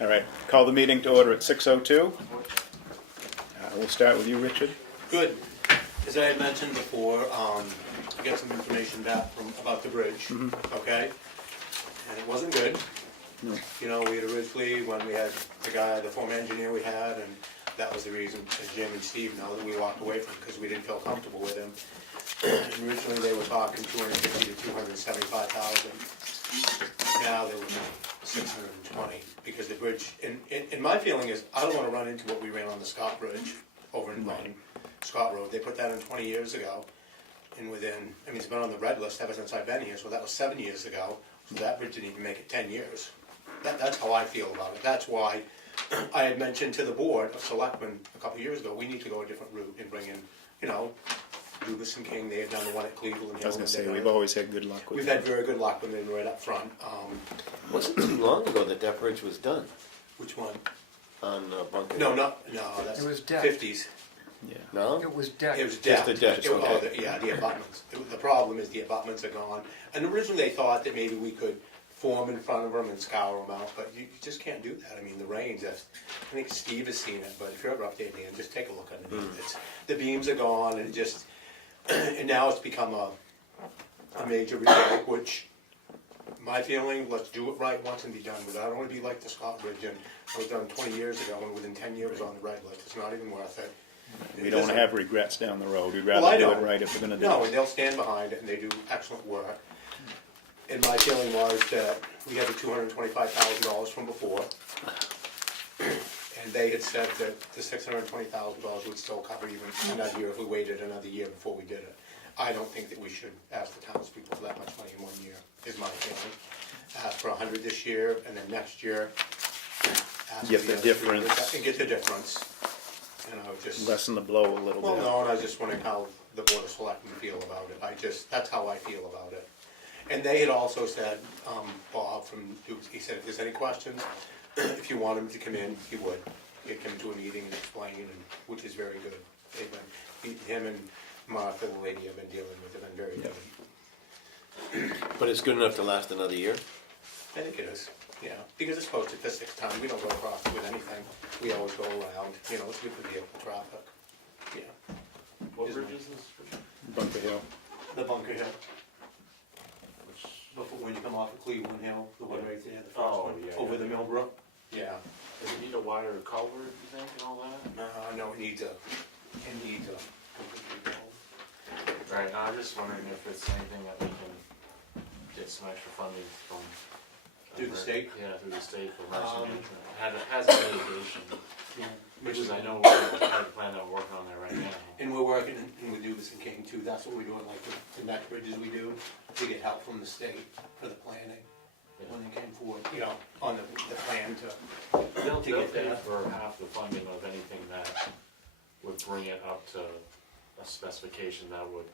All right, call the meeting to order at 6:02. We'll start with you, Richard. Good. As I had mentioned before, I got some information back about the bridge, okay? And it wasn't good. No. You know, we had originally, when we had the former engineer we had, and that was the reason, as Jim and Steve know, that we walked away from, because we didn't feel comfortable with him. And originally, they were talking 250 to 275,000. Now they're looking at 620, because the bridge, and my feeling is, I don't want to run into what we ran on the Scott Bridge over in Scott Road. They put that in 20 years ago, and it's been on the red list ever since I've been here, so that was 7 years ago, so that bridge didn't even make it 10 years. That's how I feel about it. That's why I had mentioned to the board of selectmen a couple of years ago, we need to go a different route and bring in, Dubus and King. They had done the one at Cleveland. I was going to say, we've always had good luck with We've that. had very good luck with them right up front. Wasn't too long ago that bridge was done Which one? on Bunker. No, that's It was decked. 50s. Yeah. No? It was decked. It was Just decked. the deck, It was- okay. the abutments. The problem is the abutments are gone. And originally they thought that maybe we could form in front of them and scour them out, but you just can't do that. I mean, the rains, I think Steve has seen it, but if you're ever up there, Dan, just take a look underneath it. The beams are gone, and and now it's become a major repair, which, my feeling, let's do it right once and be done with it. I don't want to be like the Scott Bridge, and it was done 20 years ago, and within 10 years on the red list. It's not even worth it. We don't want to have regrets down the road. We'd Well, rather I do it don't. right if we're going to do No, it. and they'll stand behind it, and they do excellent work. And my feeling was that we had the $225,000 from before, and they had said that the $620,000 would still cover even another year if we waited another year before we did it. I don't think that we should ask the townspeople for that much money in 1 year, is my feeling. Ask for 100 this year, and then next year, ask Get for the other difference. 300, and get the difference. And I would just. Lessen the blow a little Well, bit. no, and I was just wondering how the Board of Selectmen feel about it. That's how I feel about it. And they had also said, Bob from Dukes, he said if there's any questions, if you want him to come in, he would. He'd come to a meeting and explain, which is very good. Him and Martha, the lady I've been dealing with, have been very good. But it's good enough to last another year? I think it is, yeah, because it's posted for 6 times. We don't go across with anything. We always go around, it's good for vehicle traffic, yeah. What bridge is this? Bunker Hill. The Bunker Hill. Before, when you come off of Cleveland Hill, the one right there, the first Oh, one, yeah, over yeah. the Millbrook. Yeah. Does it need a wider culvert, you think, and all that? No, it needs a completely built. Right, now I'm just wondering if it's anything that we can get some extra funding from. Through the state? Yeah, through the state for emergency management. Has a mitigation, Yeah. which is, I know, we're kind of planning on working on that right now. And we're working, and we do this in King too, that's what we're doing, like the next bridges we do, to get help from the state for the planning. When they came forward, on the plan They'll to get pay that. for half the funding of anything that would bring it up to a specification that would,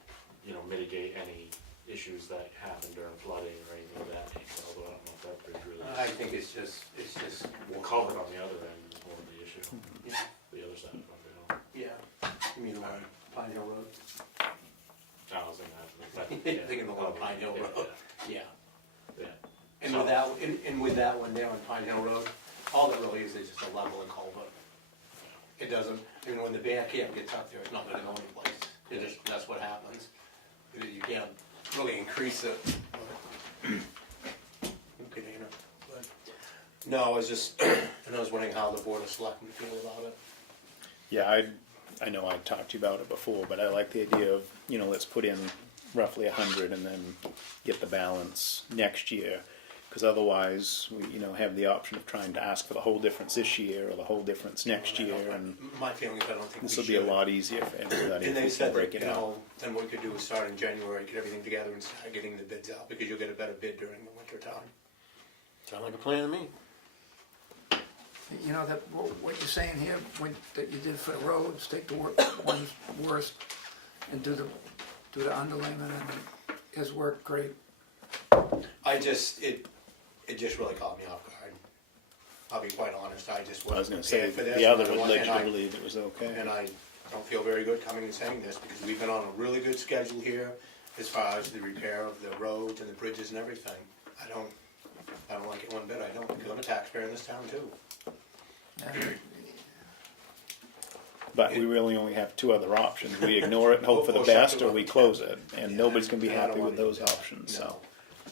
mitigate any issues that happen during flooding or anything of that nature, although I don't know if that bridge really. I think it's just. The culvert on the other end is more of the issue, Yeah, the other side of Bunker Hill. yeah, you mean on Pine Hill Road? I was thinking that, but, Thinking the one on Pine Hill Road. Yeah. Yeah. And So- with that, and with that one there on Pine Hill Road, all that really is just a level and culvert. It doesn't, when the bear camp gets up there, it's not gonna go anyplace. That's what happens. You can't really increase it. Okay, Dana. But- No, I was just, and I was wondering how the Board of Selectmen feel about it. Yeah, I know I talked to you about it before, but I like the idea of, let's put in roughly 100 and then get the balance next year. Because otherwise, we, have the option of trying to ask for the whole difference this year or the whole difference next year, and My feeling is I don't think we this should. will be a lot easier for everybody And if they we said can break that, it out. then what we could do is start in January, get everything together and start getting the bids out, because you'll get a better bid during the winter time. Sound like a plan to me. That, what you're saying here, that you did for the roads, take the ones worst and do the underlayment, and his work great. It just really caught me off guard. I'll be quite honest, I just I was wasn't going to say, prepared for this. the other and I would lead you and to I- believe it was okay. And I don't feel very good coming and saying this, because we've been on a really good schedule here as far as the repair of the roads and the bridges and everything. I don't like it one bit, I don't, because I'm a taxpayer in this town too. And But we really only have two other options. We ignore it and hope for the Or shut best, the or we road. close it, and Yeah, nobody's gonna be and I don't happy with wanna do those that. options, so.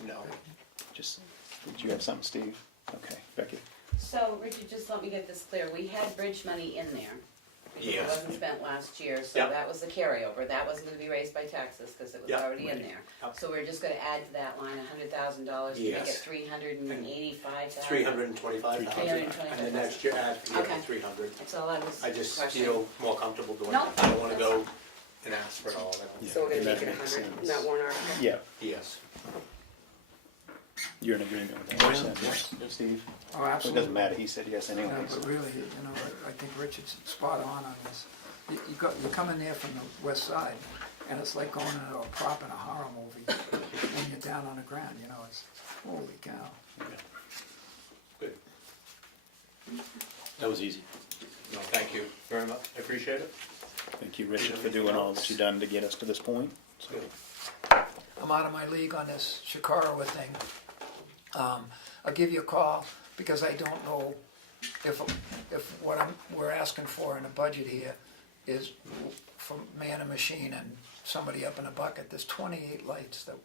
No, Just, did you have something, Steve? Okay, Becky? So, Richard, just let me get this clear, we had bridge money in there. Because it Yes. wasn't spent last year, so Yep. that was the carryover, that wasn't gonna be raised by taxes, cause it was Yep. already in there. Yep. So we're just gonna add to that line $100,000 to make it Yes. 385,000. 325,000. 325,000. And the next year add the other Okay. 300. That's all I was I just questioning. feel more comfortable doing No, it. I don't wanna that's go and ask for it all. I don't- Yeah. So we're gonna That make it makes 100 in sense. that warrant article? Yeah, Yes. you're in agreement with that, you said, yeah, Steve? Oh, Well, it absolutely. doesn't matter, he said yes Yeah, anyways. but really, you know, I think Richard's spot on this. You come in there from the west side, and it's like going into a prop in a horror movie, when you're down on the ground, you know, it's, holy cow. Good. That was easy. No, thank you very much. I appreciate it. Thank you, Richard, for doing all that you've done to get us to this point. So, Good. I'm out of my league on this Shikarawa thing. I'll give you a call, because I don't know if what we're asking for in the budget here is for man and machine and somebody up in a bucket. There's 28 lights that,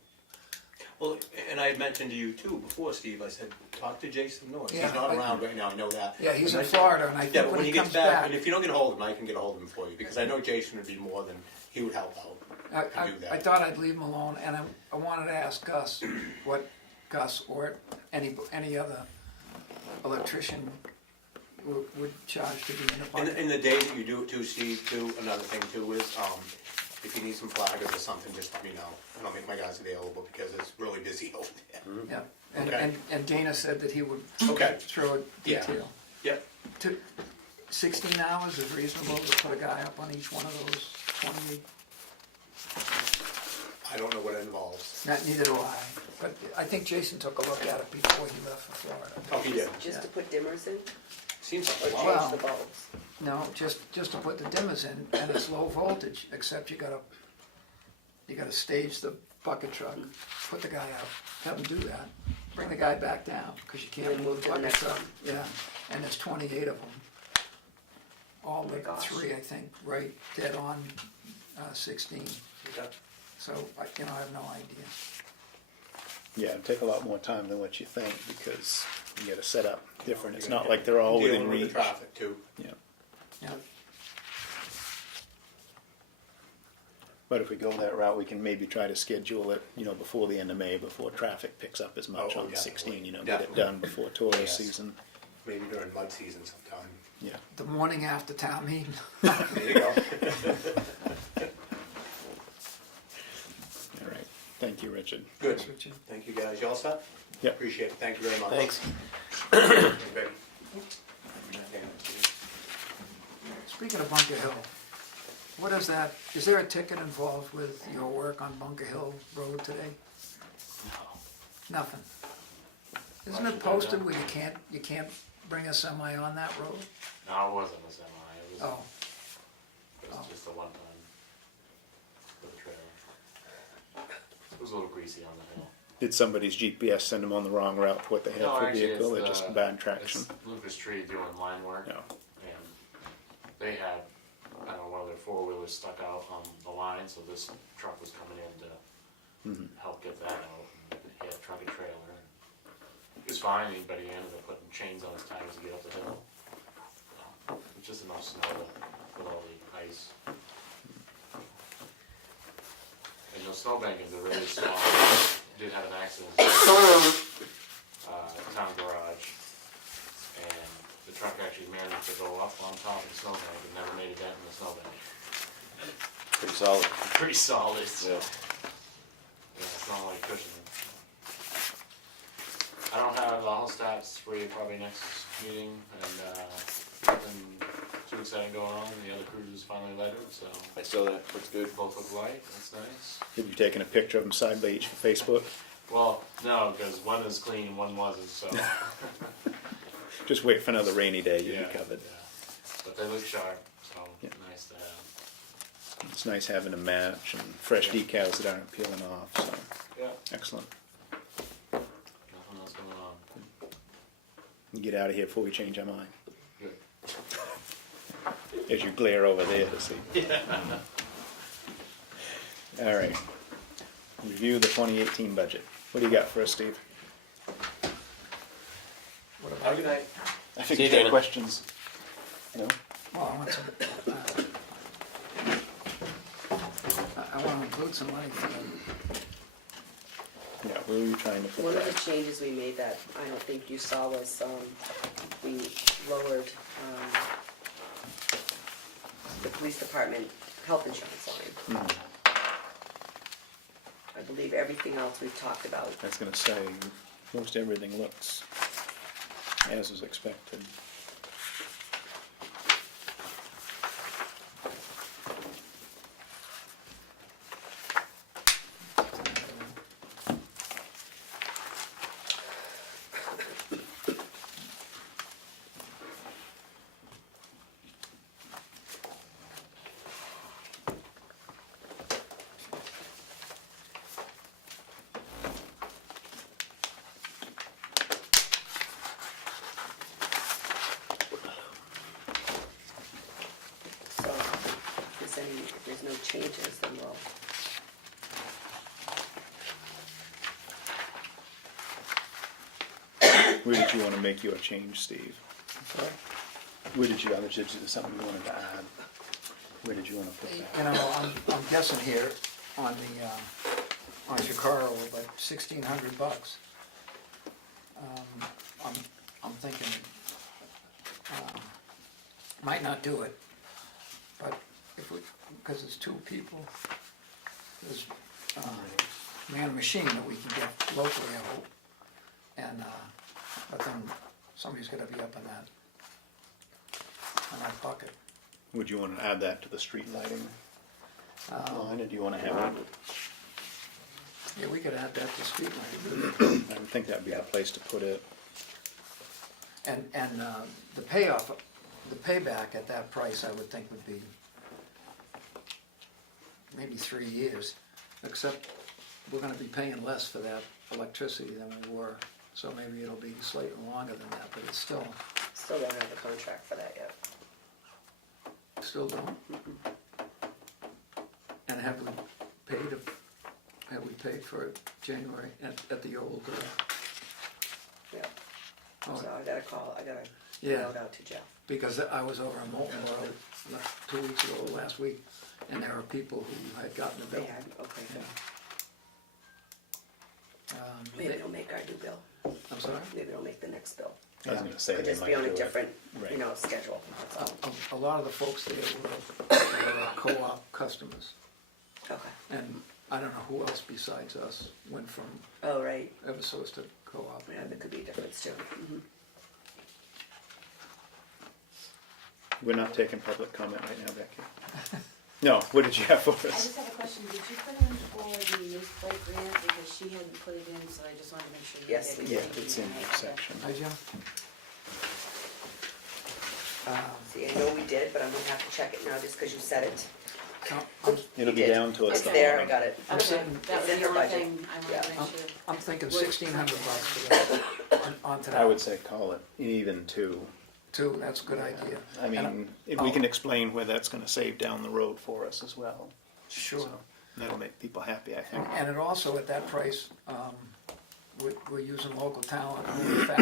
Well, and I had mentioned to you too before, Steve, I said, talk to Jason Norris. Yeah, He's not I- around right now, I know that. yeah, he's But in I- Florida, and I Yeah, think but when when he he gets comes back, back, and if you don't get a hold of him, I can get a hold of him for you, because I know Jason would be more than, he would help out. to do that. I thought I'd leave him alone, and I wanted to ask Gus what Gus or any other electrician would charge to be in a And, bucket. and the day that you do it too, Steve, too, another thing too is, if you need some flaggers or something, just let me know, and I'll make my guys available, because it's really busy over there. Yeah, and, Okay. and Dana said that he would Okay. throw a Yeah. detail. Yep, 16 hours is reasonable to put a guy up on each one of those 28. I don't know what it involves. Neither do I, but I think Jason took a look at it before he left for Florida. Oh, he did. Just to put dimmers in, Seems or like a lot. Wow. change the bulbs? No, just to put the dimmers in, and it's low voltage, except you gotta stage the bucket truck, put the guy out, have him do that, bring the guy back down, because you can't And move move the to the bucket next truck. one. Yeah, and there's 28 of them. All my like gosh. 3, I think, right, dead on 16. Okay. So, I have no idea. yeah, it'd take a lot more time than what you think, because you gotta set up different. It's not like they're all within Dealing with reach. the traffic too. Yeah, Yeah, but if we go that route, we can maybe try to schedule it, before the end of May, before traffic picks up as much Oh, on the definitely. 16, get it Definitely. done before tourist Yes. season. Maybe during mud season sometime. Yeah, the morning after town meeting. There you go. all right. Thank you, Richard. Good. Richard. Thank you, guys. You all set? Yep. Appreciate it. Thank you very much. Thanks. Thanks, Becky. Speaking of Bunker Hill, what is that? Is there a ticket involved with your work on Bunker Hill Road today? Nothing. Isn't Why it should I posted know? where you can't bring a semi on that road? No, it wasn't a semi, it Oh, was just a one time for the trailer. It was a little greasy on the hill. Did somebody's GPS send them on the wrong route to what they had No, for actually, vehicle, it's or the- just bad traction? It's Lucas Tree doing line work. No. And they had, one of their four-wheelers stuck out on the line, so this truck was coming in to help get that out. And he had truck and trailer. It was fine, but he ended up putting chains on his tires to get up the hill. It's just enough snow with all the ice. And those snowbankings are really small. Did have an accident town garage, and the truck actually managed to go up on top of the snowbank and never made a dent in the snowbank. Pretty solid. Pretty solid. Yeah. Yeah, it's not like cushioning. I don't have all stats for you probably next meeting, and nothing too exciting going on. The other cruisers finally lettered, so I saw that. Looks good. both look light. That's nice. Have you taken a picture of them side by each for Facebook? Well, no, because one is clean and one wasn't, so. Just wait for another rainy day, you'll Yeah, be covered. yeah. But they look sharp, so Yeah. nice to have. It's nice having a match and fresh Yeah. decals that aren't peeling off, so, Yeah. excellent. Nothing else going on. get out of here before we change our mind. Good. As you glare over there to see. All right. Review the 2018 budget. What do you got for us, Steve? What Have a about, good night. I think See you you, got Dana. questions. No? well, I want some, I want to include some money for them. Yeah, where were you trying to put One of that? the changes we made that I don't think you saw was, we lowered, the police department health insurance line. I believe everything else we've talked about. I was gonna say, most everything looks as is expected. So if there's no changes, then we'll, Where did you wanna make your change, Steve? Sorry? Where did you, other is there something you wanted to add? Where did you wanna put You that? know, I'm guessing here on the, on Shikaro, about $1,600. I'm thinking, might not do it, but if we, because it's two people, there's, man machine that we can get locally, I hope. And, but then somebody's gotta be up in that bucket. Would you wanna add that to the street lighting line, or do you wanna have it? Yeah, we could add that to street lighting. I would think that'd be the place to put it. And the payoff, the payback at that price, I would think would be maybe 3 years, except we're gonna be paying less for that electricity than we were, so maybe it'll be slightly longer than that, but it's still don't have a contract for that yet. don't. And have we paid for it January at the old, Yeah. oh, So I gotta Yeah. note out to Jeff. because I was over in Molten World 2 weeks ago, last week, and there were people who had gotten the They bill. had, okay, good. They- Maybe they'll make our new bill. I'm sorry? Maybe they'll make the next bill. I was gonna say Could they just might be on do a it. different, Right. schedule, that's all. A lot of the folks there were co-op customers, Okay. and I don't know who else besides us went from Oh, right. Eversource to co-op. Yeah, there could be a difference too. Mhm. We're not taking public comment right now, Becky. No, what did you have for I us? just have a question, did you put in for the news plate grant, because she hadn't put it in, so I just wanted to make sure you Yes, did. we Yeah, did. it's in that section. Hi, Jim. See, I know we did, but I'm gonna have to check it now just because you said it. It'll be You did. down towards It's the there, I bottom. got it. I'm Okay, sitting- that was It's in the her only budget. thing I wanted to Yeah. make sure. I'm thinking $1,600 for that, onto that. I would say call it even two. Too, that's a good idea. I mean, if we can explain where that's gonna save down the road for us as well. Sure. So that'll make people happy, I think. And it also, at that price, we're using local talent. In fact,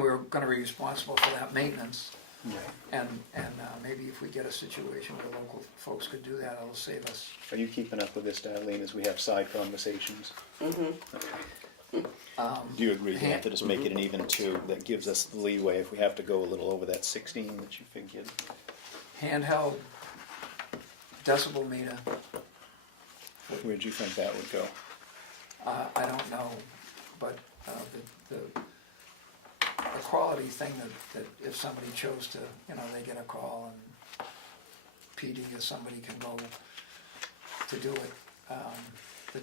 we're gonna be responsible for that maintenance. And maybe if we get a situation where local folks could do that, it'll save us. Are you keeping up with this, Darlene, as we have side conversations? Do you agree, Dan, to just make it an even two? That gives us the leeway if we have to go a little over that 16 that you figured. Handheld decibel meter, Where'd you think that would go? I don't know, but the quality thing that if somebody chose to, they get a call and PD or somebody can go to do it. The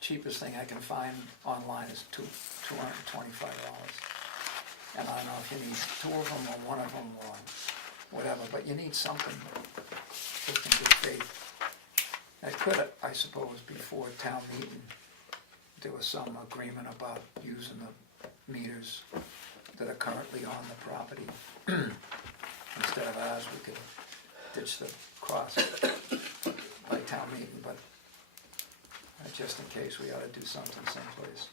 cheapest thing I can find online is $225. And I don't know if you need two of them or one of them or whatever, but you need something just in good faith. It could, I suppose, before town meeting, there was some agreement about using the meters that are currently on the property. Instead of ours, we could ditch the cross by town meeting, but just in case, we ought to do something someplace.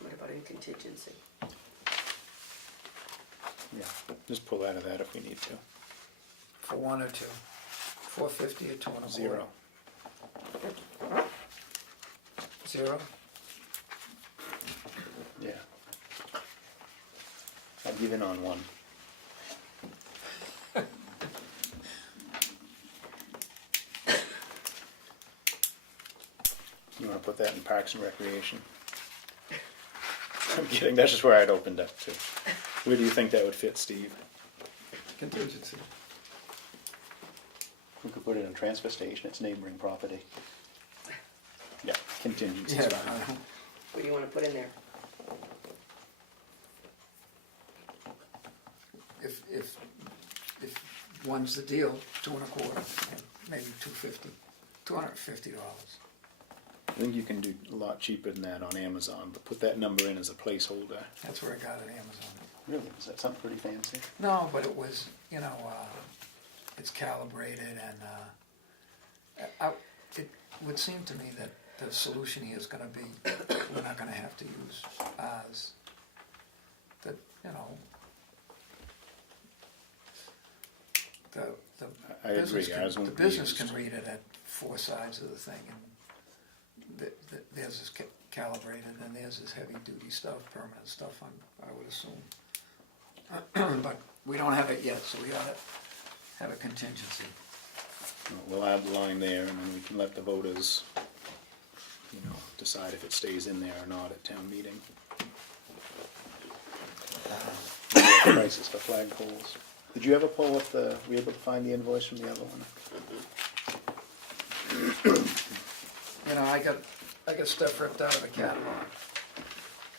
What about in contingency? Yeah, just pull out of that if we need to. For one or two, 450 or 2 and a quarter? Zero. 0? Yeah. I'd give in on one. You wanna put that in Parks and Recreation? I'm kidding, that's just where I'd opened up to. Where do you think that would fit, Steve? Contingency. We could put it in a transfer station, it's neighboring property. Yeah, contingency. Yeah, What do you wanna put in there? if one's the deal, 2 and a quarter, maybe 250, $250. I think you can do a lot cheaper than that on Amazon, but put that number in as a placeholder. That's where I got it, Amazon. Really? Is that something pretty fancy? No, but it was, it's calibrated and it would seem to me that the solution here is gonna be, we're not gonna have to use ours. That, I agree. Ours the won't be business used. can read it at 4 sides of the thing, and theirs is calibrated, and theirs is heavy-duty stuff, permanent stuff, I would assume. But we don't have it yet, so we ought to have a contingency. We'll add the line there, and then we can let the voters, decide if it stays in there or not at town meeting. Prices for flagpoles. Did you ever pull up were you able to find the invoice from the other one? I got stuff ripped out of the catalog.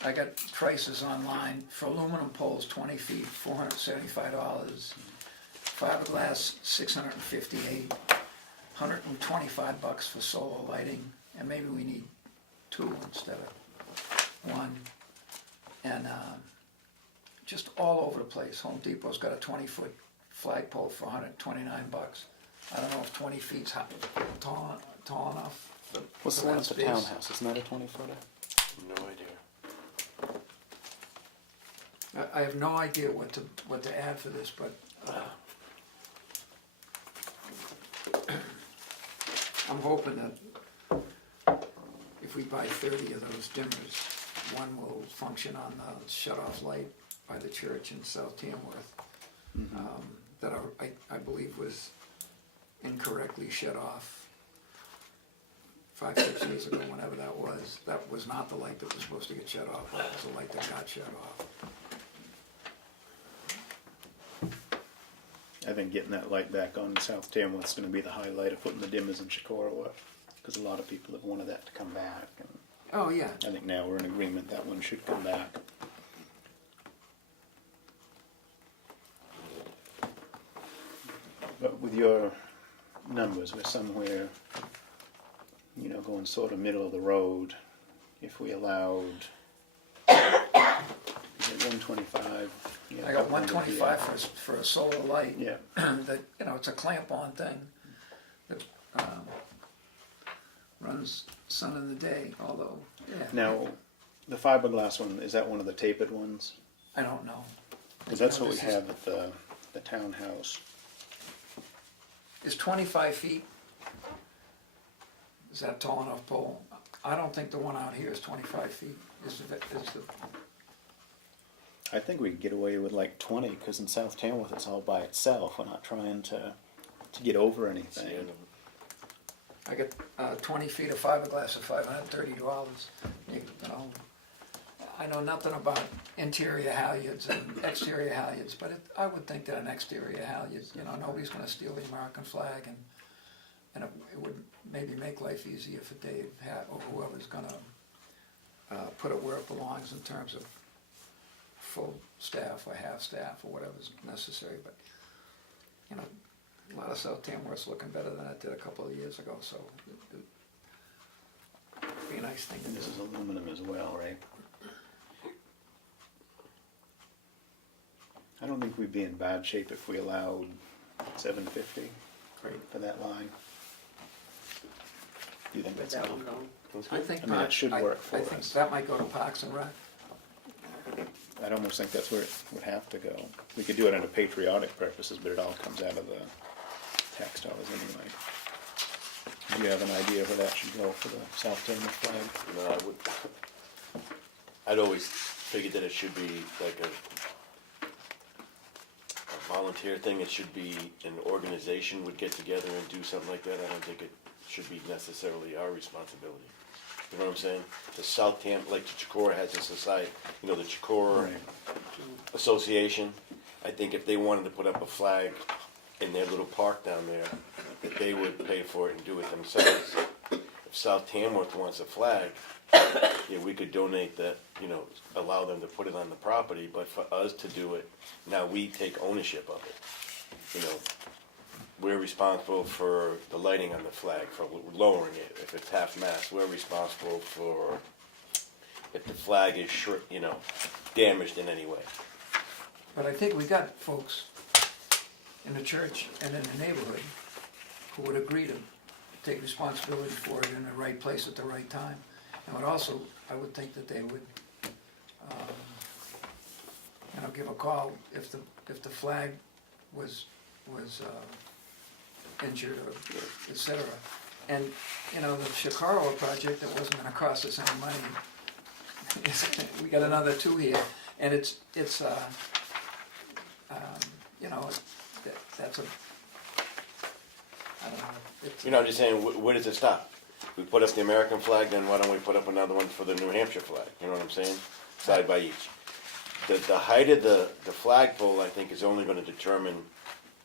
I got prices online for aluminum poles, 20 feet, $475. Fiberglass, $658. $125 for solar lighting, and maybe we need 2 instead of 1. And just all over the place. Home Depot's got a 20-foot flagpole for $129. I don't know if 20 feet's tall enough. What's the one at the townhouse? Isn't that a 20-footer? No idea. I have no idea what to add for this, but I'm hoping that if we buy 30 of those dimmers, one will function on the shut-off light by the church in South Tamworth, that I believe was incorrectly shut off 5-6 years ago, whenever that was. That was not the light that was supposed to get shut off, that was the light that got shut off. I think getting that light back on in South Tamworth's going to be the highlight of putting the dimmers in Shikora, because a lot of people have wanted that to come back. And Oh, yeah. I think now we're in agreement that one should come back. But with your numbers, we're somewhere, going sort of middle of the road. If we allowed 125. I got 125 for a solar light. Yeah. That, it's a clamp-on thing that runs sun in the day, although, yeah. Now, the fiberglass one, is that one of the tapered ones? I don't know. Because that's what we This is- have at the townhouse. Is 25 feet, is that a tall enough pole? I don't think the one out here is 25 feet. I think we could get away with like 20, because in South Tamworth it's all by itself. We're not trying to get over anything. I got 20 feet of fiberglass at $530. I know nothing about interior halyards and exterior halyards, but I would think that an exterior halyard, nobody's going to steal the American flag, and it would maybe make life easier for Dave or whoever's going to put it where it belongs in terms of full staff or half staff or whatever's necessary, but, you know, a lot of South Tamworth's looking better than it did a couple of years ago, so it'd be a nice thing to And do. this is aluminum as well, right? I don't think we'd be in bad shape if we allowed $750 Great. for that line. Do you think With that's that enough? one going. I think I mean, it should work for I think us. that might go to Parks and Rec. I'd almost think that's where it would have to go. We could do it under patriotic purposes, but it all comes out of the tax dollars anyway. Do you have an idea where that should go for the South Tamworth flag? No, I'd always figured that it should be like a volunteer thing. It should be an organization would get together and do something like that. I don't think it should be necessarily our responsibility. You know what I'm saying? The South like the Chicora has a society, you know, the Chicora Association. I think if they wanted to put up a flag in their little park down there, that they would pay for it and do it themselves. If South Tamworth wants a flag, yeah, we could donate that, you know, allow them to put it on the property, but for us to do it, now we take ownership of it. You know, we're responsible for the lighting on the flag, for lowering it. If it's half-mast, we're responsible for if the flag is short, you know, damaged in any way. But I think we got folks in the church and in the neighborhood who would agree to take responsibility for it in the right place at the right time. And would also, I would think that they would, you know, give a call if the flag was injured or et cetera. And, you know, the Chicago project that wasn't gonna cost us any money, we got another two here, and it's you know, that's a, I don't know. It's, You know, I'm just saying, where does it stop? We put up the American flag, then why don't we put up another one for the New Hampshire flag? You know what I'm saying? Side by each. The height of the flagpole, I think, is only gonna determine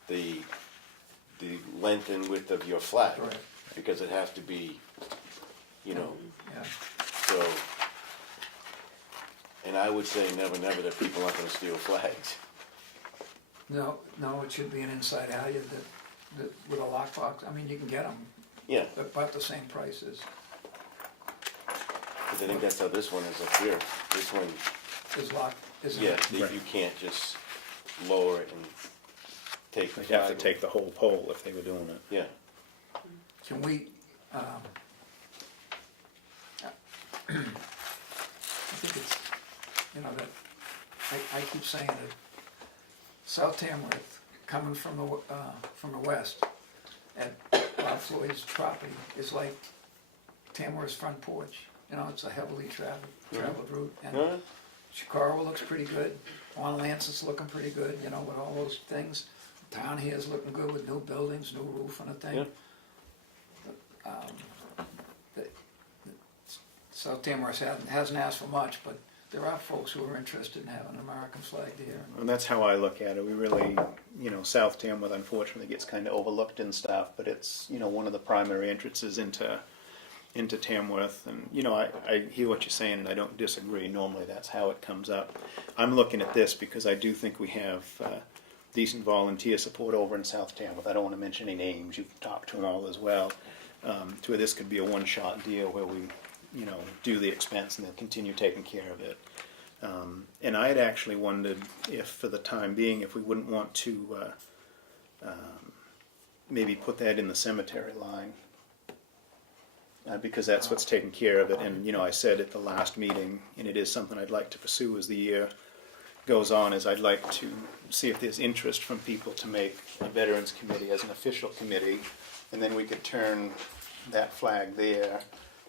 the length and width of your flag. Correct. Because it has to be, you know, yeah. so. And I would say never, never that people aren't gonna steal flags. No, it should be an inside alley that with a lockbox. I mean, you can get them, Yeah, they're about the same price as because I think that's how this one is up here. This one, locked, isn't yeah, it? Right. you can't just lower it and take the They'd have to flag. take the whole pole if they were doing it. Yeah, Can we, I think it's, you know, that, I keep saying that South Tamworth, coming from the west, at Bob Floyd's property, is like Tamworth's front porch. You know, it's a heavily traveled route, and yeah, Chicago looks pretty good, Juan Lance is looking pretty good, you know, with all those things. Town here is looking good with new buildings, new roof and a thing. Yeah. South Tamworth hasn't asked for much, but there are folks who are interested in having an American flag here. And that's how I look at it. We really, you know, South Tamworth unfortunately gets kind of overlooked and stuff, but it's, you know, one of the primary entrances into Tamworth. And, you know, I hear what you're saying and I don't disagree. Normally that's how it comes up. I'm looking at this because I do think we have decent volunteer support over in South Tamworth. I don't want to mention any names. You've talked to them all as well. To where this could be a one-shot deal where we, you know, do the expense and then continue taking care of it. And I had actually wondered if, for the time being, if we wouldn't want to maybe put that in the cemetery line, because that's what's taking care of it. And, you know, I said at the last meeting, and it is something I'd like to pursue as the year goes on, is I'd like to see if there's interest from people to make a Veterans Committee as an official committee, and then we could turn that flag there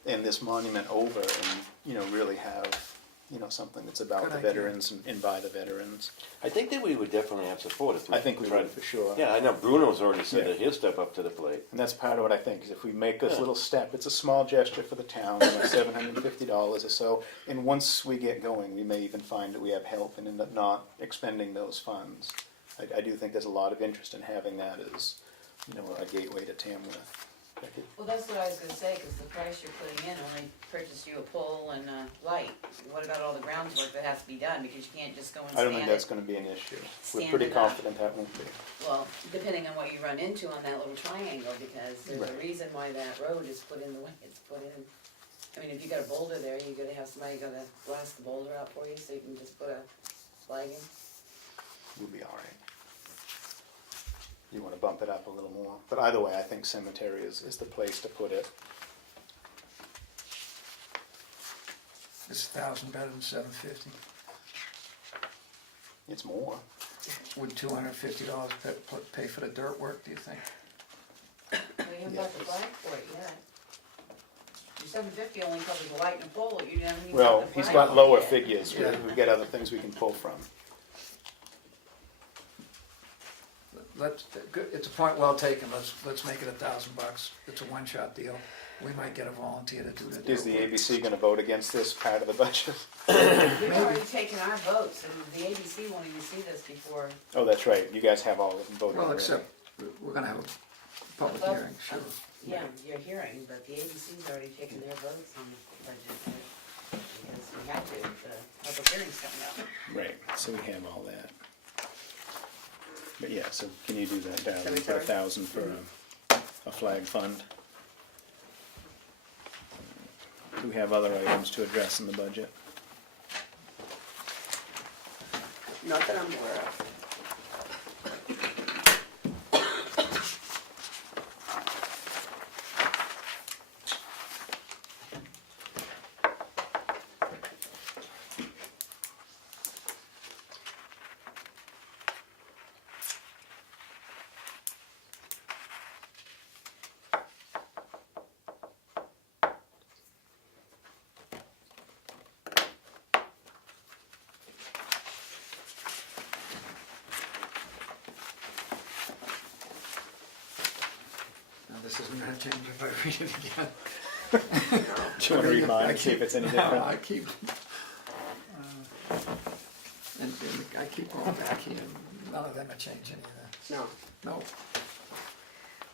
and this monument over and, you know, really have, you know, something that's about Good the idea. veterans and by the veterans. I think that we would definitely have support if we. I think we tried- would for sure. Yeah, I know Bruno's already said Yeah. that he'll step up to the plate. And that's part of what I think, is if we make this Yeah. little step, it's a small gesture for the town, you know, $750 or so, and once we get going, we may even find that we have help and end up not expending those funds. I do think there's a lot of interest in having that as, you know, a gateway to Tamworth. Well, that's what I was gonna say, cause the price you're putting in only purchased you a pole and a light. What about all the groundwork that has to be done, because you can't just go and I don't stand think that's it? gonna be an issue. We're Stand pretty it up. confident that won't be. Well, depending on what you run into on that little triangle, because there's a Right. reason why that road is put in the way it's put in. I mean, if you got a boulder there, you gotta have somebody gotta blast the boulder out for you, so you can just put a flag in. We'll be all right. You wanna bump it up a little more, but either way, I think cemetery is the place to put it. It's 1,000 better than 750. It's more. Would $250 pay for the dirt work, do you think? Well, you haven't got the flag for it yet. Your 750 only covers the light and the pole, you haven't even Well, got the he's flag got on lower yet. figures, Yeah. we've got other things we can pull from. It's a point well taken, let's make it $1,000. It's a one-shot deal. We might get a volunteer to do the dirt Is the work. ABC gonna vote against this part of the budget? We've already taken our votes, and the ABC won't even see this before. Oh, that's right, you guys have all of them voted Well, already. except, we're gonna have a public Well, hearing, sure. Yeah, you're hearing, but the ABC's already taken their votes on the budget, because we had to, the public hearing's coming up. Right, so we have all that. But yeah, so can you do that, Darrell, put Cemetery? 1,000 for a flag fund? Do we have other items to address in the budget? Not that I'm aware of. Now, this isn't gonna change if I read it again. Do you wanna read mine and see if it's any No, different? I keep, and I keep going back here, none of them are changing either. No. No,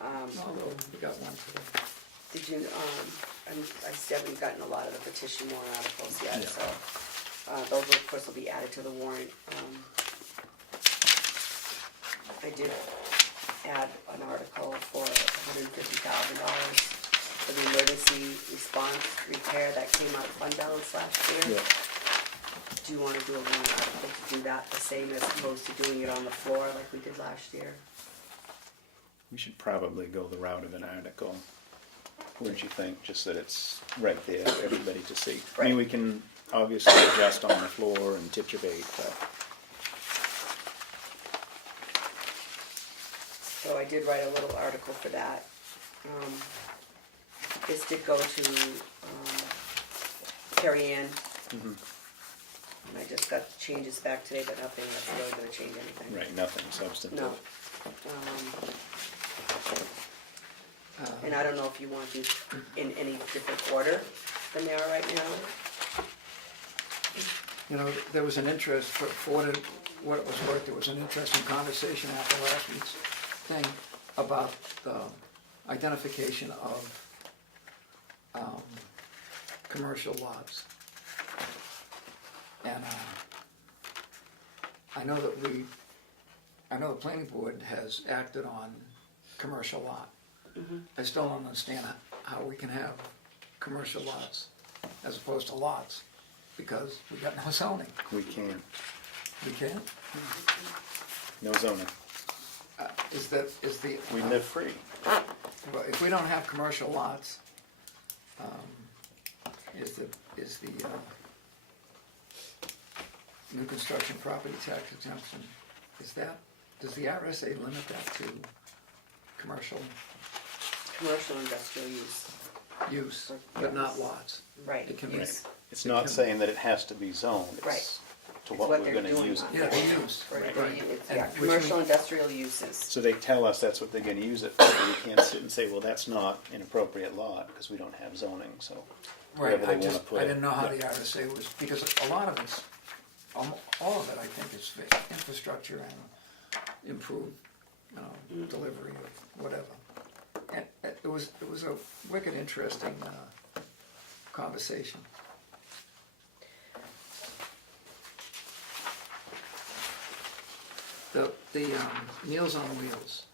no, we got one for the. Did you, I still haven't gotten a lot of the petition warrant articles yet, Yeah. so, those of course will be added to the warrant. I did add an article for $150,000 for the emergency response repair that came out of fund balance last year. Yeah. Do you wanna do a warrant article to do that the same as opposed to doing it on the floor like we did last year? We should probably go the route of an article. Wouldn't you think, just that it's right there for everybody to see? I mean, we can obviously adjust on the floor and titubate, but So I did write a little article for that. This did go to Carrie Ann. Mhm. And I just got the changes back today, but nothing that's really gonna change anything. right, nothing substantive. No. And I don't know if you want these in any different order than they are right now. You know, there was an interest, for what it was worth, there was an interesting conversation after last week's thing about the identification of commercial lots. And I know the planning board has acted on commercial lot. I still don't understand how we can have commercial lots as opposed to lots, because we got no zoning. We can't, We can't? no zoning. Is the. We live free. Well, if we don't have commercial lots, is the new construction property tax exemption, does the RSA limit that to commercial Commercial industrial use. but not lots? Right. It can be. Use. It's not saying that it has to be zoned, Right. it's to It's what what we're they're gonna doing use it on for. Yeah, the use, Right. right. It's, And yeah, which commercial one- industrial uses. So they tell us that's what they're gonna use it for, we can't sit and say, well, that's not an appropriate lot, because we don't have zoning, so. Right, wherever they wanna put I it. didn't know how the Yeah. RSA was, because a lot of it's, all of it, I think, is for infrastructure and improved, delivery of whatever. And it was a wicked interesting conversation. The Meals on Wheels.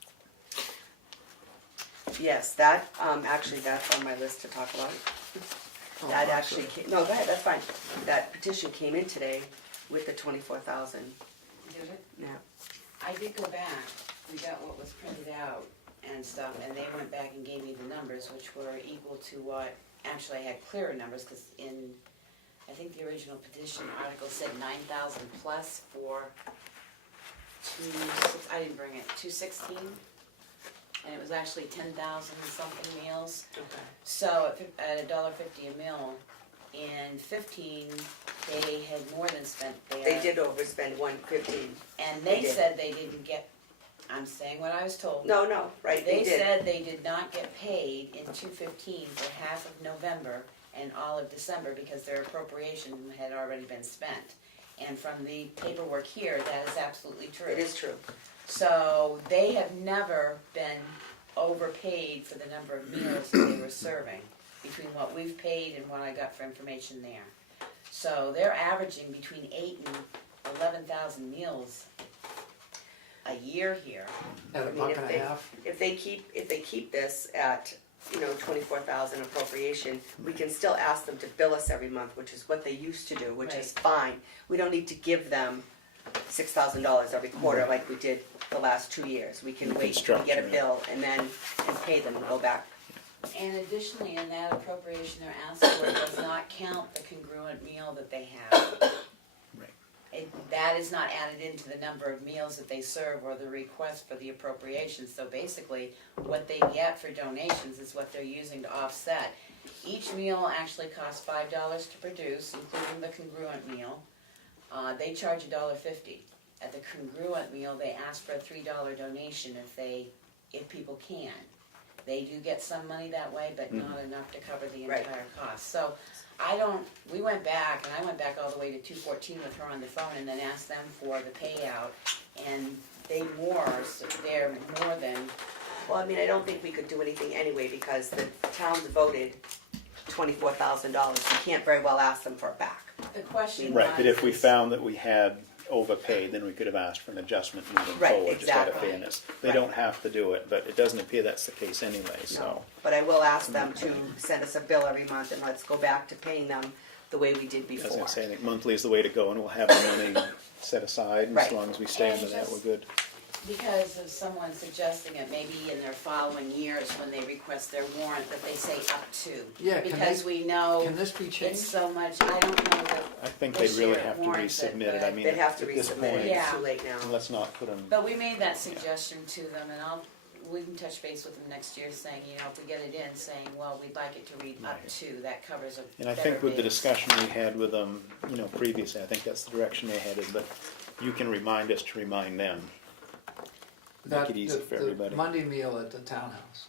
Yes, that, actually, that's on my list to talk about. Oh, That I'm actually sorry. came, no, go ahead, that's fine. That petition came in today with the 24,000, Did it? yeah. I did go back, we got what was printed out and stuff, and they went back and gave me the numbers, which were equal to what, actually I had clearer numbers, cause in, I think the original petition article said 9,000 plus for I didn't bring it, 216, and it was actually 10,000 and something meals. Okay. So at $1.50 a meal, in 15, they had more than spent there. They did overspend 115. And They they did. said they didn't get, I'm saying what I was told. No, no, right, they They did. said they did not get paid in 215 for half of November and all of December because their appropriation had already been spent. And from the paperwork here, that is absolutely true. It is true. So they have never been overpaid for the number of meals that they were serving, between what we've paid and what I got for information there. So they're averaging between 8,000 and 11,000 meals a year here. At I a mean, buck if and a they- half. If they keep this at, 24,000 appropriation, we can still ask them to bill us every month, which is what they used to do, which is fine. We don't need to give them $6,000 every quarter like we did the last 2 years. We can wait till we get a Construction, bill and pay them and go back. And additionally, in that appropriation they're asking for does not count the congruent meal that they have. Right. That is not added into the number of meals that they serve or the request for the appropriation. So basically, what they get for donations is what they're using to offset. Each meal actually costs $5 to produce, including the congruent meal. They charge $1.50. At the congruent meal, they ask for a $3 donation if people can. They do get some money that way, but not enough to cover the Right. entire cost. So we went back, and I went back all the way to 214 with her on the phone and then asked them for the payout, and they're more than, Well, I mean, I don't think we could do anything anyway because the towns voted $24,000. We can't very well ask them for it back. the question was. Right, but if we found that we had overpaid, then we could have asked for an adjustment moving Right, forward, just out of exactly. fairness. They Right. don't have to do it, but it doesn't appear that's the case anyway, so. No, but I will ask them to send us a bill every month and let's go back to paying them the way we did I was before. gonna say, I think monthly is the way to go, and we'll have the money set aside, and as Right. long as we stay And under that, we're just- good. Because of someone suggesting it, maybe in their following years when they request their warrant, that they say up to. Yeah, can Because they- we know Can this be it's changed? so much, I don't know that. I think this they'd really year have to warrants it, resubmit it, I but- mean, They'd have to at this resubmit point, it, Yeah. it's too late now. let's not put them, But we made that suggestion to them, and we can touch base with them next year, saying, if we get it in, saying, well, we'd like it to read up Right. to, that covers a and I better think with the base. discussion we had with them, previously, I think that's the direction they headed, but you can remind us to remind them. Make it easy for everybody. The Monday meal at the townhouse.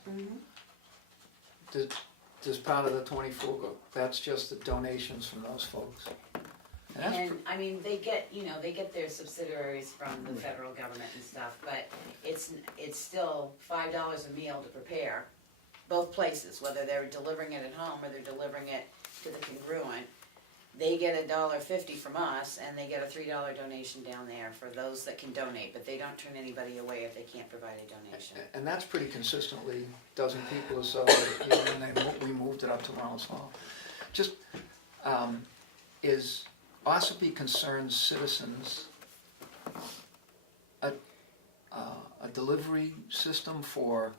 Does part of the 24 go, that's just the donations from those folks? And that's And, I mean, they get their subsidiaries from the federal government and stuff, but it's still $5 a meal to prepare, both places, whether they're delivering it at home or they're delivering it to the congruent. They get $1.50 from us, and they get a $3 donation down there for those that can donate, but they don't turn anybody away if they can't provide a donation. And that's pretty consistently, dozen people or so, and we moved it up to Ronald's Hall. Just, is Ossipee Concerns Citizens a delivery system for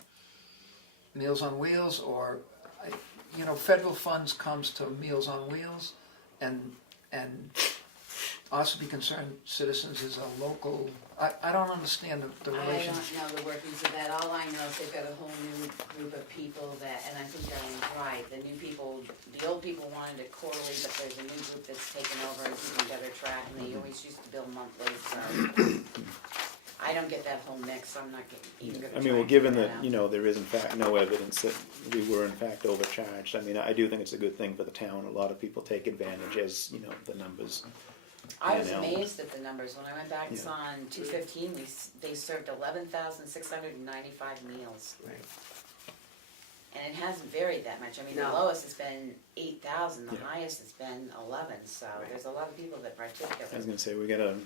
Meals on Wheels, or, federal funds comes to Meals on Wheels, and Ossipee Concerned Citizens is a local, I don't understand the I relation. don't know the workings of that. All I know is they've got a whole new group of people that, and I think Darlene's right, the old people wanted it quarterly, but there's a new group that's taken over and keeping better track, and they always used to bill monthly, so. I don't get that whole mix, I'm not even gonna try I mean, well, and given figure that, that out. there is in fact no evidence that we were in fact overcharged, I mean, I do think it's a good thing for the town. A lot of people take advantage as, the numbers. I was pan out. amazed at the numbers, when I went back and Yeah. saw on 215, they served 11,695 meals. Right. And it hasn't varied that much. I mean, the No. lowest has been 8,000, the Yeah. highest has been 11, so there's a lot of people that I was participate. gonna say, we got a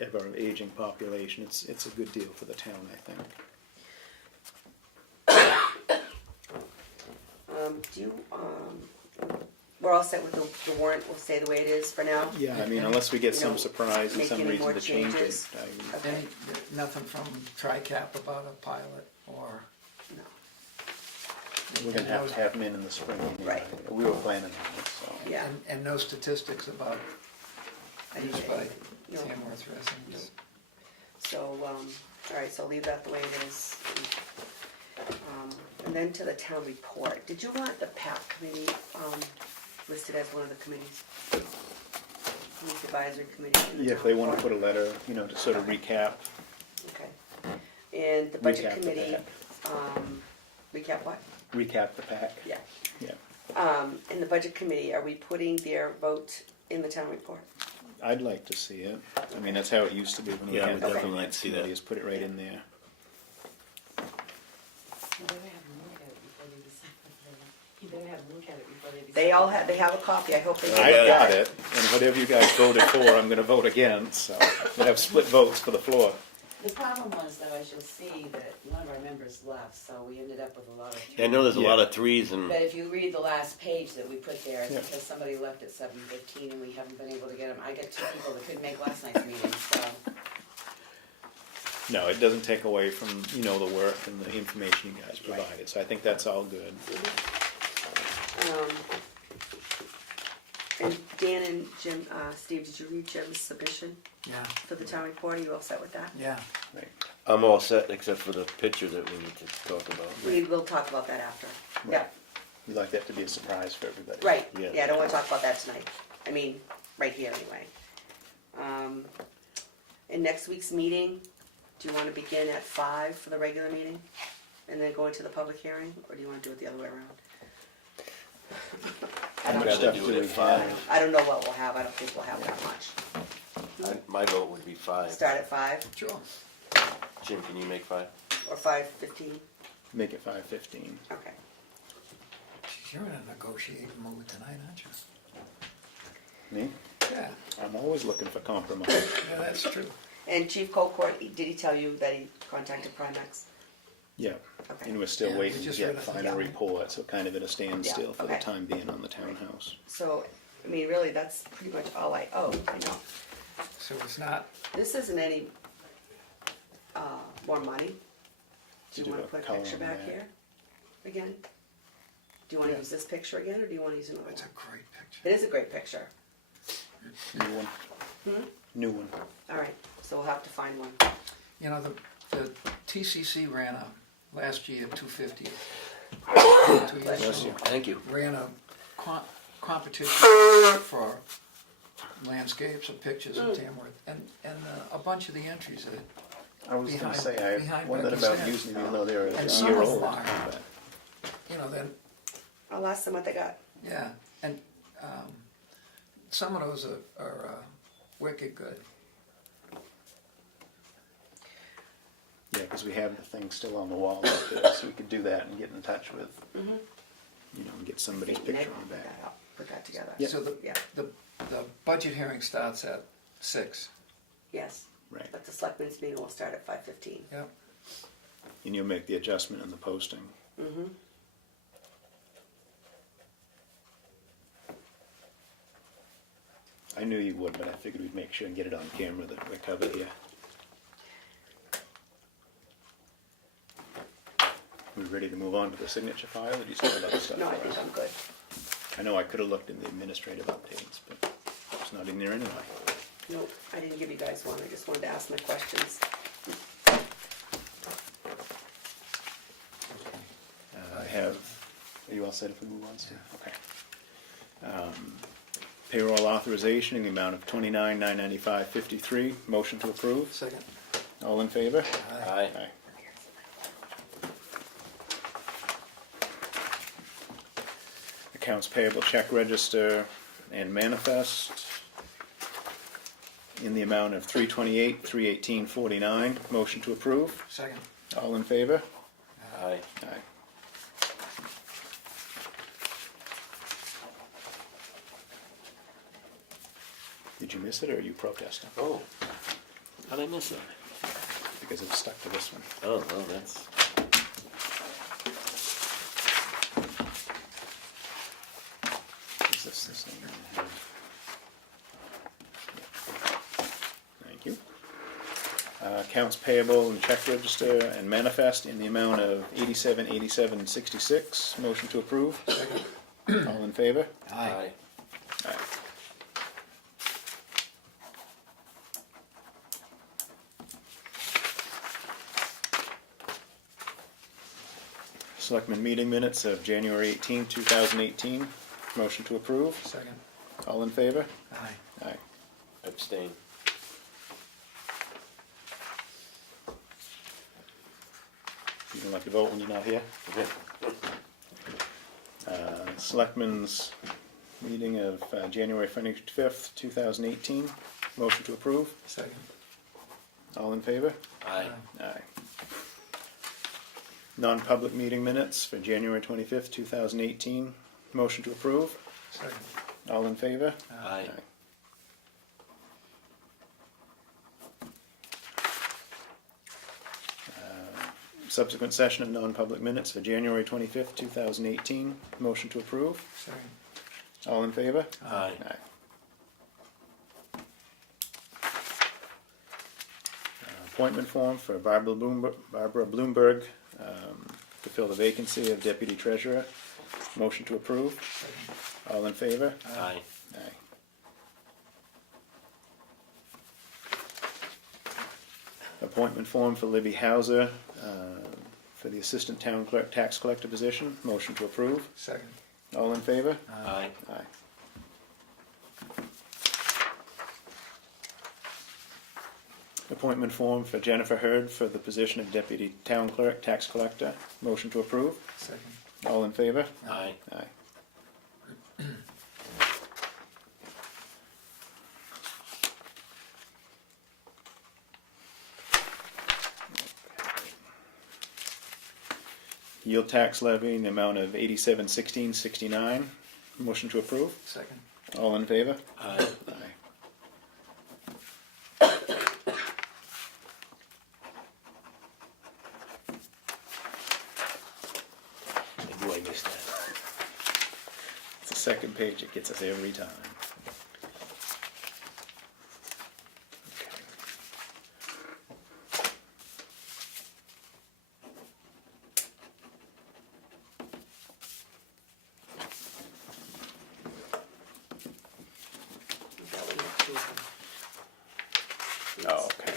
ever aging population, it's a good deal for the town, I think. We're all set with the warrant, we'll stay the way it is for now? Yeah, I mean, unless we get You some know, surprise and make some any reason more to change it. changes? Okay. Any, nothing from TriCap about a pilot or? No. We're gonna have to have them in the spring anyway. Right. We were planning on it, so. Yeah. And no statistics about use by No. Tamworth residents? So, all right, so leave that the way it is. And then to the town report. Did you want the PAC committee listed as one of the committees? Youth Advisory Committee? in the Yeah, if town they wanna report? put a letter, you know, to sort of recap. Okay. And the budget Recap the committee, PAC. recap what? Recap the pack. Yeah. Yeah. In the budget committee, are we putting their vote in the town report? I'd like to see it. I mean, that's how it used to be when we Yeah, I had would the definitely like finance to see that. committee, is put it right in there. You better have them look at it before they decide. You better have them look at it before they decide. They have a copy, I hope they. I look at got it, and whatever you guys voted for, I'm gonna vote against, so we'll have split votes for the floor. The problem was, though, as you'll see, that one of our members left, so we ended up with a lot of. Yeah, I know there's a Yeah. lot of threes and, But if you read the last page that we put there, it's Yeah. because somebody left at 7:15 and we haven't been able to get them. I got 2 people that couldn't make last night's meeting, so. No, it doesn't take away from, you know, the work and the information you guys Right. provided, so I think that's all good. And Dan and Jim, Steve, did you read Jim's submission Yeah, for the town report? Are you all set with that? yeah. Right. I'm all set except for the picture that we need to talk about. We will talk about that after. Yeah, We'd like that to be a surprise for everybody. right. Yeah. Yeah, I don't want to talk about that tonight. I mean, right here anyway. In next week's meeting, do you want to begin at 5 for the regular meeting? And then go into the public hearing? Or do you want to do it the other way around? How much rather stuff do do it we at 5. have? I don't know what we'll have. I don't think we'll have that much. My vote would be 5. Start at 5 Sure. Jim, can you make 5? or 5:15? Make it 5:15. Okay. You're in a negotiating mood tonight, aren't you? Me? Yeah, I'm always looking for compromise. yeah, that's true. And Chief Colcourt, did he tell you that he contacted Primex? Yeah, Okay. and we're still Yeah, waiting we to just get read it. final Yeah. report, so kind of at a standstill Yeah, for the okay. time being on the townhouse. So, I mean, really, that's pretty much all I owe, I know. So it's not, This isn't any, more money. To Do you do wanna a put a color picture on back that. here? Again? Do you wanna Yeah. use this picture again, or do you wanna use another it's a one? great picture. It is a great picture. New one? New one. Alright, so we'll have to find one. You know, the TCC ran a, last year, 250. 2 years Bless ago, you. Thank you. ran a competition for landscapes or pictures of Tamworth, and a bunch of the entries, I was gonna Behind- say, I behind wondered what you about said. using them, even though they're a And year some of old. them are. but- you know, then, I'll ask them what they got. yeah, and some of those are wicked good. Yeah, because we have the thing still on the wall out there, so we could do that and get in touch with, you know, and get somebody's I think picture Nick on put back. that up, put that together. Yeah. So Yeah. the budget hearing starts at 6. Yes, Right, but the selectmen's meeting will start at 5:15. Yep. and you'll make the adjustment in the posting. Mm-hmm. I knew you would, but I figured we'd make sure and get it on camera that we're covered here. We ready to move on to the signature file, or do you still have other stuff No, I for think us? I'm good. I know I could have looked in the administrative updates, but it's not in there anyway. Nope, I didn't give you guys one, I just wanted to ask my questions. I have, are you all set if we move on, Steve? Okay. Payroll authorization in the amount of $29,995.53. Motion to approve. Second. All in favor? Aye. Accounts payable check register and manifest in the amount of $328,318.49. Motion to approve. Second. All in favor? Aye. Aye. Did you miss it, or are you protesting? Oh, how'd I miss it? Because it's stuck to this one. Oh, well, that's, Is this the same? Thank you. Accounts payable and check register and manifest in the amount of 87,87,66. Motion to approve. All in favor? aye. Aye. Selectmen meeting minutes of January 18, 2018. Motion to approve. Second. All in favor? Aye. Aye. Abstain. You don't like to vote when you're not here? Okay. Selectmen's meeting of January 25th, 2018. Motion to approve. Second. All in favor? Aye. Aye. Non-public meeting minutes for January 25th, 2018. Motion to approve. Second. All in favor? Aye. Subsequent session of non-public minutes for January 25th, 2018. Motion to approve. Second. All in favor? Aye. Appointment form for Barbara Bloomberg to fill the vacancy of deputy treasurer. Motion to approve. Second. All in favor? Aye. Aye. Appointment form for Libby Hauser for the assistant town clerk tax collector position. Motion to approve. Second. All in favor? Aye. Aye. Appointment form for Jennifer Hurd for the position of deputy town clerk tax collector. Motion to approve. Second. All in favor? Aye. Aye. Yield tax levy in the amount of 87,16,69. Motion to approve. Second. All in favor? Aye. Aye. Maybe I missed that. It's the second page that gets us every time. Oh, okay.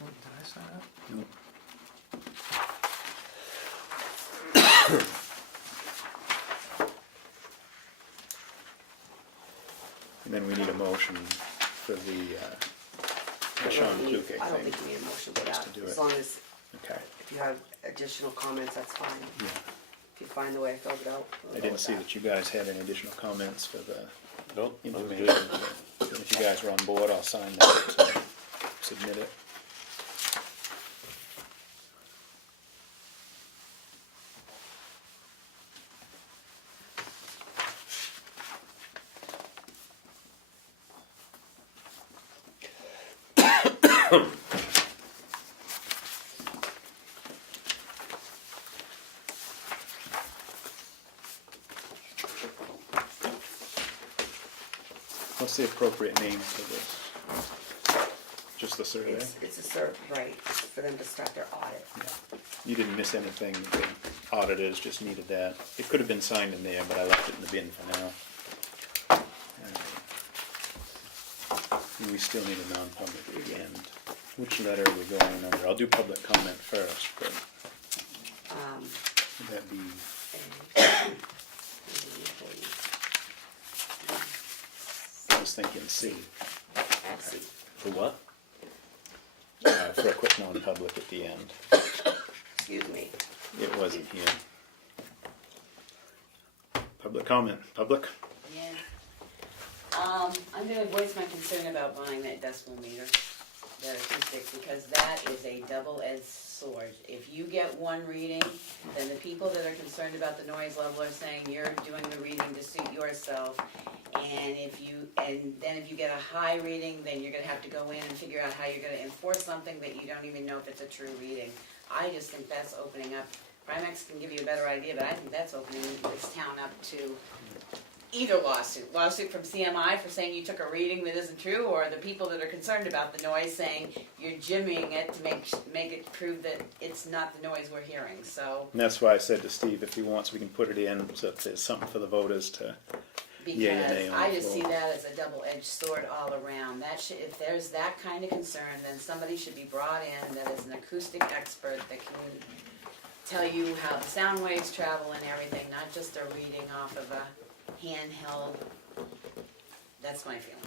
Oh, did I sign up? Nope. And then we need a motion for the Sean Kluke I don't thing. think you need a motion for Just that, to do as it. long as, Okay, if you have additional comments, that's fine. yeah. If you find the way I filled it out. we'll I go didn't with see that you guys had any additional comments for the Nope, that was information. good. If you guys are on board, I'll sign that, submit it. What's the appropriate name for this? Just the survey? It's a cert, right, for them to start their audit. Yeah. You didn't miss anything, the auditors just needed that. It could have been signed in there, but I left it in the bin for now. And we still need a non-public at the end. Which letter are we going under? I'll do public comment first, but would that be, I was thinking C. For what? For a quick non-public at the end. Excuse me. It wasn't here. Public comment, public? Yeah. I'm gonna voice my concern about buying that decimal meter. that acoustic, because that is a double-edged sword. If you get one reading, then the people that are concerned about the noise level are saying you're doing the reading to suit yourself. And then if you get a high reading, then you're gonna have to go in and figure out how you're gonna enforce something that you don't even know if it's a true reading. I just think that's opening up, Primex can give you a better idea, but I think that's opening this town up to either lawsuit from CMI for saying you took a reading that isn't true, or the people that are concerned about the noise saying you're jimmying it to make it prove that it's not the noise we're hearing, so. And that's why I said to Steve, if he wants, we can put it in so that there's something for the voters to, yay or nay Because on the I just see floor. that as a double-edged sword all around. If there's that kind of concern, then somebody should be brought in that is an acoustic expert that can tell you how the sound waves travel and everything, not just a reading off of a handheld. That's my feeling.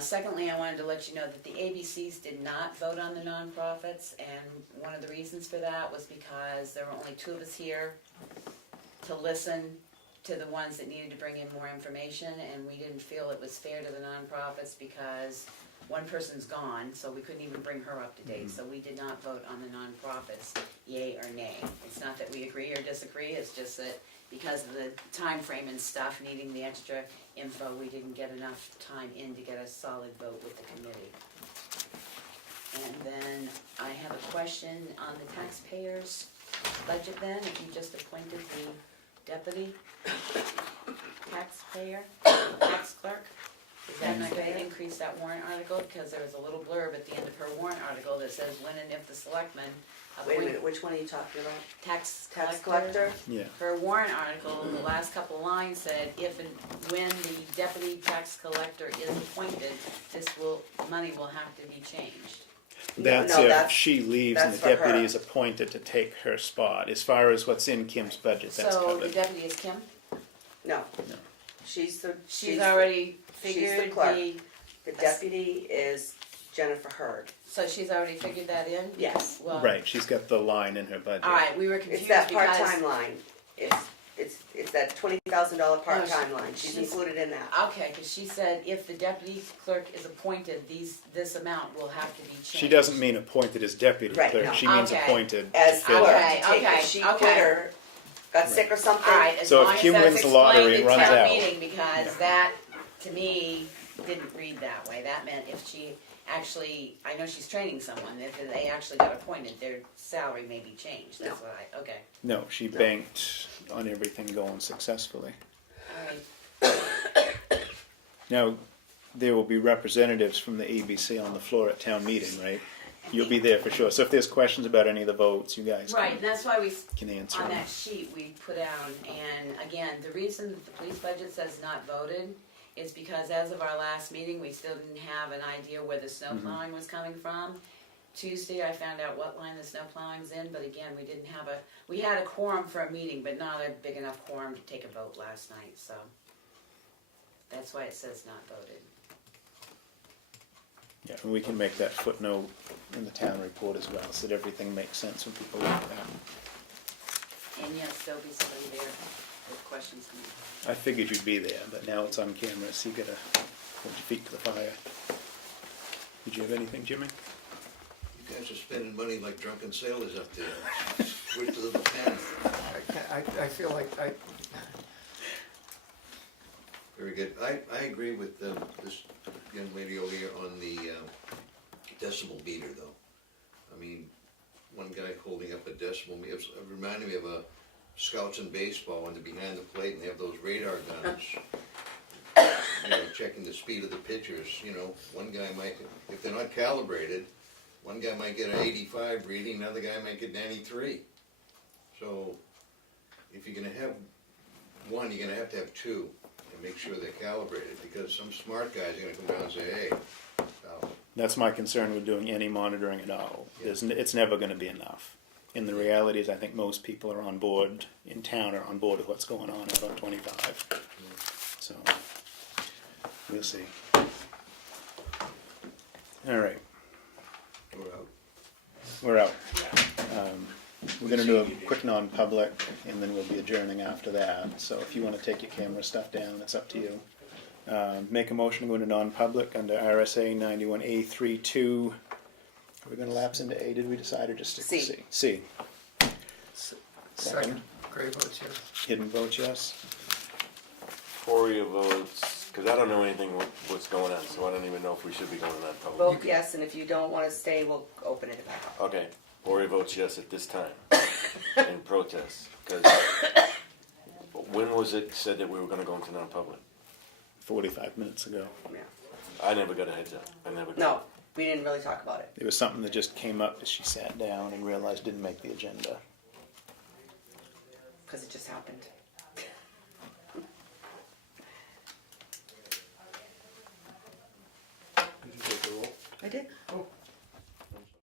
Secondly, I wanted to let you know that the ABCs did not vote on the nonprofits, and one of the reasons for that was because there were only two of us here to listen to the ones that needed to bring in more information, and we didn't feel it was fair to the nonprofits because one person's gone, so we couldn't even bring her up to date, so we did not vote on the nonprofits, yay or nay. It's not that we agree or disagree, it's just that because of the time frame and stuff, needing the extra info, we didn't get enough time in to get a solid vote with the committee. And then I have a question on the taxpayers' budget then, if you just appointed the deputy taxpayer, tax clerk. Is that not going to increase that warrant article? Because there was a little blurb at the end of her warrant article that says when and if the selectmen Wait a appoint minute, which one are you talking about? tax Tax collector. collector? Yeah, Her warrant article, the last couple of lines said, if and when the deputy tax collector is appointed, money will have to be changed. that's No, if that's- she leaves and the that's for her. deputy is appointed to take her spot. As far as what's in Kim's budget, that's So the covered. deputy is Kim? No. No. She's the. She's already she's the figured clerk. the, The deputy is Jennifer Hurd. so she's already figured that in? Yes. Well, Right, she's got the line in her budget. alright, we were It's confused that because. part-time line. It's that $20,000 part-time line. She's included in that. Okay, cause she said if the deputy clerk is appointed, this amount will have to be changed. She doesn't mean appointed as deputy Right, clerk, no. she means Okay. appointed to As fill clerk it. Okay, to take, okay, if she okay. quit or got sick or something. Alright, as So if long as Kim that's wins the lottery explained and at runs town out. meeting, because that, to me, didn't read that way. That meant if she actually, I know she's training someone, if they actually got appointed, their salary may be changed, that's what okay. No, she banked on everything going successfully. Alright, Now, there will be representatives from the ABC on the floor at town meeting, right? You'll be there for sure, so if there's questions about any of the votes, you guys right, and that's why we, can answer on them. that sheet we put down, and again, the reason that the police budget says not voted is because as of our last meeting, we still didn't have an idea where the snow plowing was coming from. Tuesday, I found out what line the snow plowing's in, but again, we had a quorum for a meeting, but not a big enough quorum to take a vote last night, so. That's why it says not voted. Yeah, and we can make that footnote in the town report as well, so that everything makes sense when people look at that. And yes, there'll be somebody there with questions. I figured you'd be there, but now it's on camera, so you gotta hold your feet to the fire. Did you have anything, Jimmy? You guys are spending money like drunken sailors up there. Switch to the mechanic. I feel like Very good. I agree with this young lady over here on the decibel meter, though. I mean, one guy holding up a decibel meter, it reminded me of a scouts in baseball when they're behind the plate and they have those radar guns. You know, checking the speed of the pitchers, you know, one guy might, if they're not calibrated, one guy might get an 85 reading, another guy might get 93. So, if you're gonna have one, you're gonna have to have two, and make sure they're calibrated, because some smart guys are gonna come down and say, hey, That's my concern with doing any monitoring at all. It's never gonna be enough. And the reality is, I think most people are on board, in town are on board with what's going on out on 25. So, we'll see. All right, we're out. we're out. We're gonna do a quick non-public, and then we'll be adjourning after that. So if you wanna take your camera stuff down, it's up to you. Make a motion to go into non-public under RSA 91A32. Are we gonna lapse into A, did we decide, or just stick with C. C? Second, Gray votes yes. Hidden votes yes. Poirier votes, because I don't know anything what's going on, so I don't even know if we should be going on public. Vote yes, and if you don't wanna stay, we'll open it back up. Okay, Poirier votes yes at this time, in protest, because when was it said that we were gonna go into non-public? 45 minutes ago. Yeah. I never got a heads up, I never got. No, we didn't really talk about it. It was something that just came up as she sat down and realized didn't make the agenda. Because it just happened.